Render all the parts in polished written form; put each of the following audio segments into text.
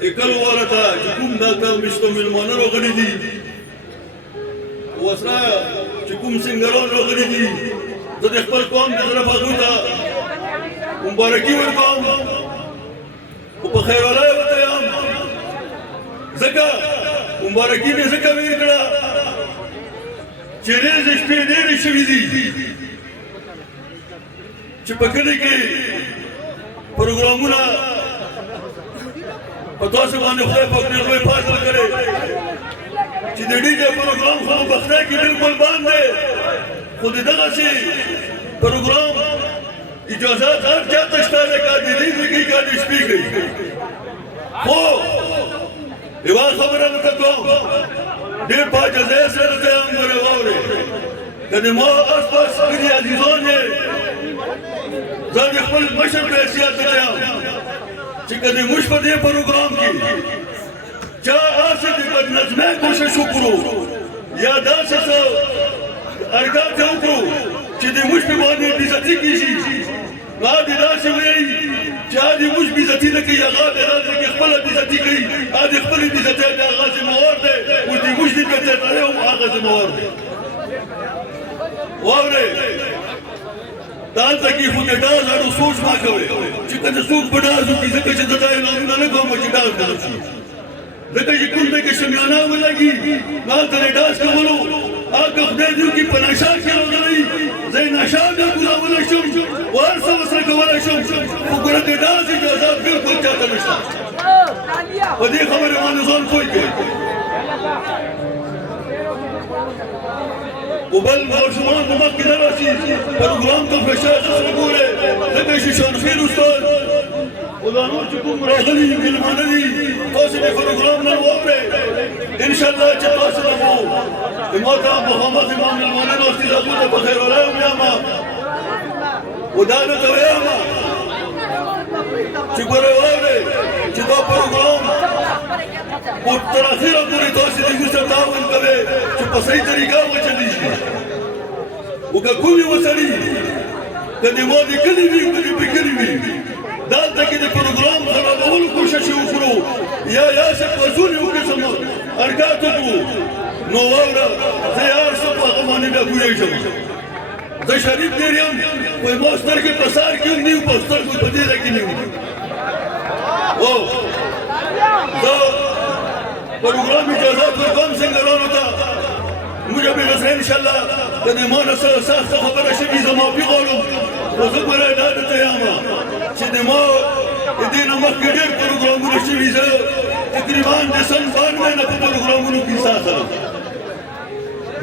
एकल वाला था चुकुम दाता मिश्तो मिलमाना रोगनी थी वसरा चुकुम सिंगरों रोगनी थी तो देखकर कौन कितना फागु था मुबारकी वर कौन वो बखैर वाला है बताया जका मुबारकी में जका भी इकड़ा चेहरे से स्पेनर शिविजी चिपकने के प्रोग्रामुना पता से माने खुदा पकड़ने को फासल करे चिदेड़ी के प्रोग्राम को बख्ता की बिल्कुल बांध दे खुद दगा से प्रोग्राम इजाजत हर क्या तश्ताने का दिली की का निष्पी गई हो ये खबर है तो डेढ़ पाँच हजार से रहते हैं मेरे वावरे कभी माँ आसपास मेरी अजीजों ने ज़ाहिर खुल मशर पे सियासत है चिकने मुश्किल ये प्रोग्राम की क्या आसे दिक्कत नज़्मे कोशिश करो या दास से अर्गा क्यों करो चिदे मुश्किल बातें बिज़ती की सी ना दिलाश हुई चाहे मुश्किल बिज़ती न की या गाद रात के खपल बिज़ती की आज खपल बिज़ती है आगाज़ मवार दे वो दी मुश्किल पे तेरे हम आगाज़ मवार दे वावरे दाल तकी फुके डाल आडू सोच मा कवे चिकन सूक बड़ा सुकी जके जदाय ना न को मच डाल कर जके यकुन में के शमियाना लगी नाल तने डास के बोलो आ कखदे दू की पनाशा के लगी जै नशा में बुला बोला शुम वार से वसर के वाला शुम फुकर के डास इजाजत बिल्कुल चाहता नशा वदी खबर मान जोन कोई के وبل موجودان بمكة دراسي برنامج كفشات سكورة لكن شان خير أستاذ ودانور تكون راغلي بالمعنى قاسم برنامج نوابه إن شاء الله تقاسم أبو إمام محمد إمام المعنى ناستي أبوه بخير ولا يوم ياما ودانة وياما تقول وابه تقول برنامج والتراخير أقولي تاسي دي مسلم تعاون كبه شو بصري طريقة وجديش وككل وسري كدي ماضي كلمي كدي بكلمي دال تكيد البروغرام خراب أول كوشة شوفرو يا شك وزوني وكسم أركاتكو نوارا زيار سبا غماني بأقولي شو زي شريف ديريم وماستر के प्रसार क्यों नहीं पोस्टर को बदले लगी नहीं वो तो प्रोग्राम इजाजत को कम सिंगरों होता मुझे भी रस इंशाल्लाह कभी माना साख खबर शबी जमा भी قالوا وزبر إدارة ياما سينما إدينا مكيدر प्रोग्राम शबी से तकरीबन दिसंबर में न प्रोग्राम की साथ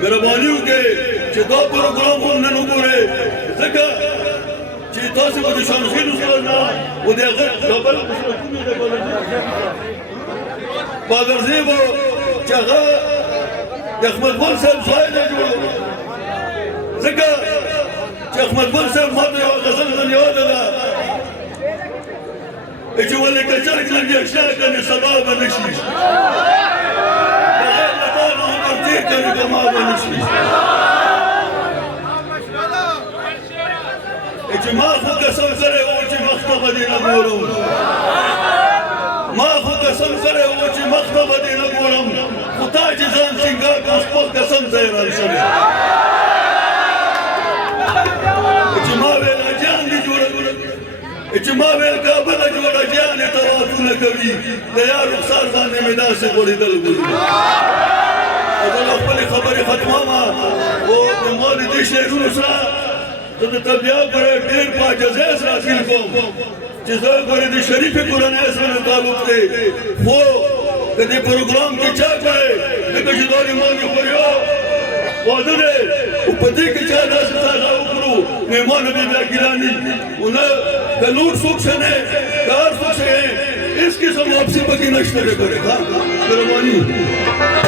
मेरा मानियो के चिता प्रोग्राम उन्हें नूरे जगह चिता से वो दिशान खीर उसका वो देखो डबल बादर ज़ेबो जगह यखमत बन सब ज़ायदा जोड़ो जगह यखमत बन सब माते और गज़ल दुनियादा ला इजवाले कचर के लिए अश्यार करने सबाब बनशी बगैर लताना मर्ज़ी करने कमा बनशी इजमा खुद कसम करे वो इजमा ख़त्म देना बोलो ما خو قسم سره و چې مخته دې نه ګورم خدای چې ځان څنګه کوم خپل قسم ځای راځي چې ما ویل جان دې جوړه چې ما ویل کابل جوړه جان ته واتونه کوي د یار رخسار باندې مې داسې غوړېدل ګورم او خپل خبرې ختمه ما او د مال دې شعرونو سره د طبيعت پر ډېر پاجزه سره حاصل کوم जिसे बड़े दी शरीफ कुरान ऐसे में तालुक थे वो कभी प्रोग्राम के चाह करे लेकिन जिधर इमाम के परियो वादने उपति के चाह दास साला उपरू मेहमान भी गिरानी उन्हें कलूर सुख से ने कार सुख से इसकी सब वापसी बकी नष्ट करे करेगा मेहरबानी